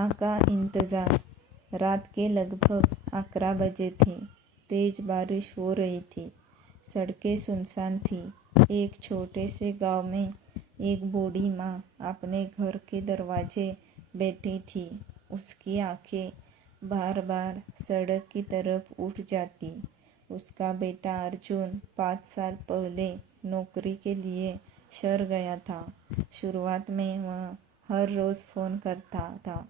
माँ का इंतज़ार। रात के लगभग 11 बजे थे। तेज बारिश हो रही थी। सड़कें सुनसान थी। एक छोटे से गांव में एक बूढ़ी माँ अपने घर के दरवाजे बैठी थी। उसकी आंखें बार बार सड़क की तरफ उठ जाती। उसका बेटा अर्जुन 5 साल पहले नौकरी के लिए शहर गया था। शुरुआत में वह हर रोज़ फ़ोन करता था,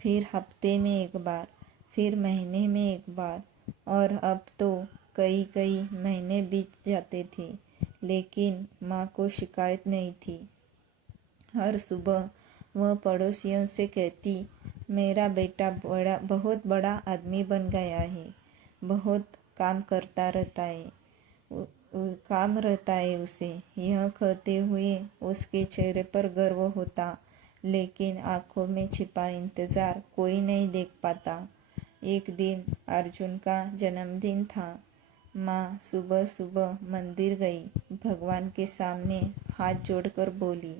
फिर हफ्ते में एक बार, फिर महीने में एक बार, और अब तो कई कई महीने बीत जाते थे, लेकिन माँ को शिकायत नहीं थी। हर सुबह वह पड़ोसियों से कहती, मेरा बेटा बहुत बड़ा आदमी बन गया है, बहुत काम करता रहता है, काम रहता है उसे। यह कहते हुए उसके चेहरे पर गर्व होता, लेकिन आंखों में छिपा इंतज़ार कोई नहीं देख पाता। एक दिन अर्जुन का जन्मदिन था। माँ सुबह सुबह मंदिर गई। भगवान के सामने हाथ जोड़कर बोली,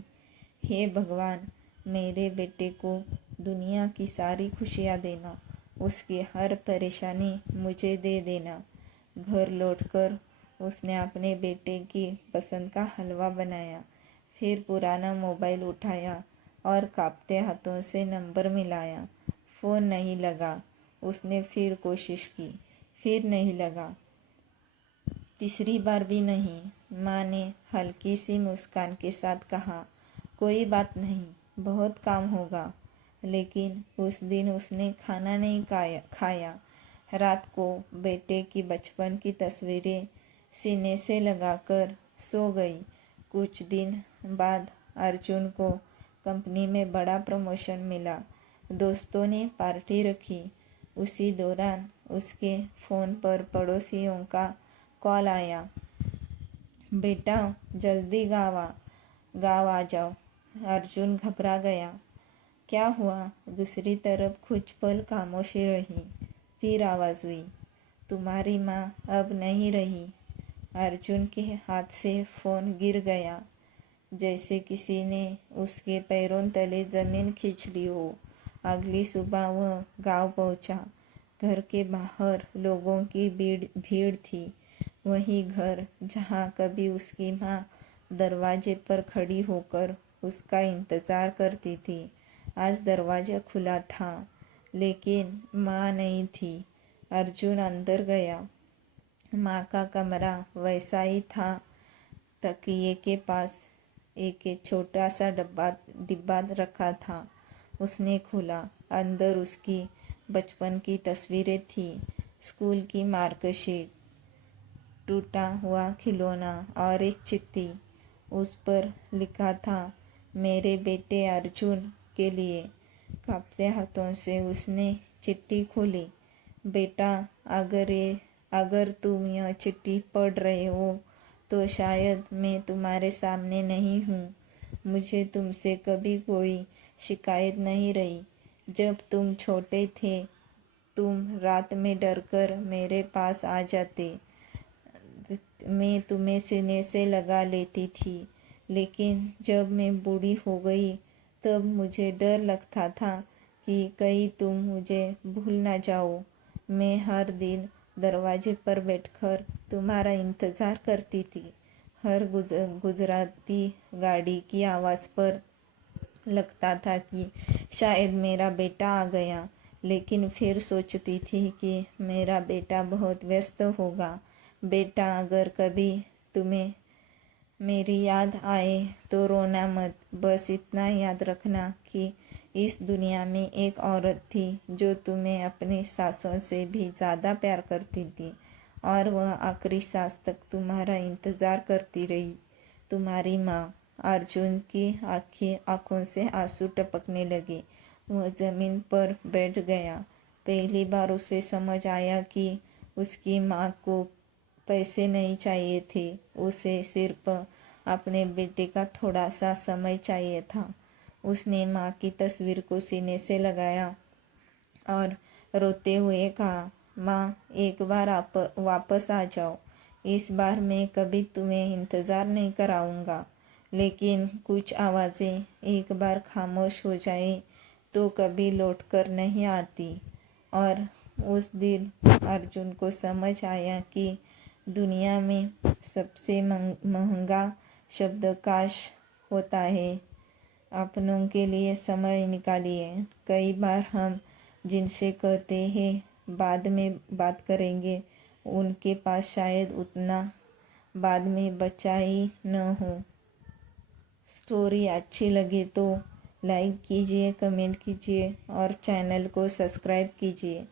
हे भगवान, मेरे बेटे को दुनिया की सारी खुशियाँ देना, उसकी हर परेशानी मुझे दे देना। घर लौटकर उसने अपने बेटे की पसंद का हलवा बनाया, फिर पुराना मोबाइल उठाया और कांपते हाथों से नंबर मिलाया। फ़ोन नहीं लगा। उसने फिर कोशिश की, फिर नहीं लगा। तीसरी बार भी नहीं। माँ ने हल्की सी मुस्कान के साथ कहा, कोई बात नहीं, बहुत काम होगा। लेकिन उस दिन उसने खाना नहीं खाया। रात को बेटे की बचपन की तस्वीरें सीने से लगाकर सो गई। कुछ दिन बाद अर्जुन को कंपनी में बड़ा प्रमोशन मिला। दोस्तों ने पार्टी रखी। उसी दौरान उसके फ़ोन पर पड़ोसियों का कॉल आया, बेटा जल्दी गाँव आ जाओ। अर्जुन घबरा गया। क्या हुआ? दूसरी तरफ कुछ पल खामोशी रही, फिर आवाज़ हुई, तुम्हारी माँ अब नहीं रही। अर्जुन के हाथ से फ़ोन गिर गया, जैसे किसी ने उसके पैरों तले ज़मीन खींच ली हो। अगली सुबह वह गांव पहुंचा। घर के बाहर लोगों की भीड़ थी। वही घर जहां कभी उसकी माँ दरवाजे पर खड़ी होकर उसका इंतज़ार करती थी। आज दरवाज़ा खुला था, लेकिन माँ नहीं थी। अर्जुन अंदर गया। माँ का कमरा वैसा ही था। तकिए के पास एक छोटा सा डिब्बा रखा था। उसने खोला। अंदर उसकी बचपन की तस्वीरें थी, स्कूल की मार्कशीट, टूटा हुआ खिलौना और एक चिट्ठी। उस पर लिखा था, मेरे बेटे अर्जुन के लिए। कांपते हाथों से उसने चिट्ठी खोली। बेटा, अगर तुम यह चिट्ठी पढ़ रहे हो तो शायद मैं तुम्हारे सामने नहीं हूँ। मुझे तुमसे कभी कोई शिकायत नहीं रही। जब तुम छोटे थे, तुम रात में डरकर मेरे पास आ जाते। मैं तुम्हें सीने से लगा लेती थी, लेकिन जब मैं बूढ़ी हो गई तब मुझे डर लगता था कि कहीं तुम मुझे भूल ना जाओ। मैं हर दिन दरवाजे पर बैठकर तुम्हारा इंतज़ार करती थी। हर गुजराती गाड़ी की आवाज़ पर लगता था कि शायद मेरा बेटा आ गया, लेकिन फिर सोचती थी कि मेरा बेटा बहुत व्यस्त होगा। बेटा, अगर कभी तुम्हें मेरी याद आए तो रोना मत। बस इतना याद रखना कि इस दुनिया में एक औरत थी जो तुम्हें अपनी सांसों से भी ज़्यादा प्यार करती थी, और वह आखिरी सांस तक तुम्हारा इंतज़ार करती रही। तुम्हारी माँ। अर्जुन की आंखों से आंसू टपकने लगे। वह ज़मीन पर बैठ गया। पहली बार उसे समझ आया कि उसकी माँ को पैसे नहीं चाहिए थे, उसे सिर्फ अपने बेटे का थोड़ा सा समय चाहिए था। उसने माँ की तस्वीर को सीने से लगाया और रोते हुए कहा, माँ, एक बार आप वापस आ जाओ। इस बार मैं कभी तुम्हें इंतज़ार नहीं कराऊंगा। लेकिन कुछ आवाज़ें एक बार खामोश हो जाए तो कभी लौटकर नहीं आती। और उस दिन अर्जुन को समझ आया कि दुनिया में सबसे महंगा शब्द काश होता है। अपनों के लिए समय निकालिए। कई बार हम जिनसे कहते हैं बाद में बात करेंगे, उनके पास शायद उतना बाद में बचा ही न हो। स्टोरी अच्छी लगे तो लाइक कीजिए, कमेंट कीजिए और चैनल को सब्सक्राइब कीजिए।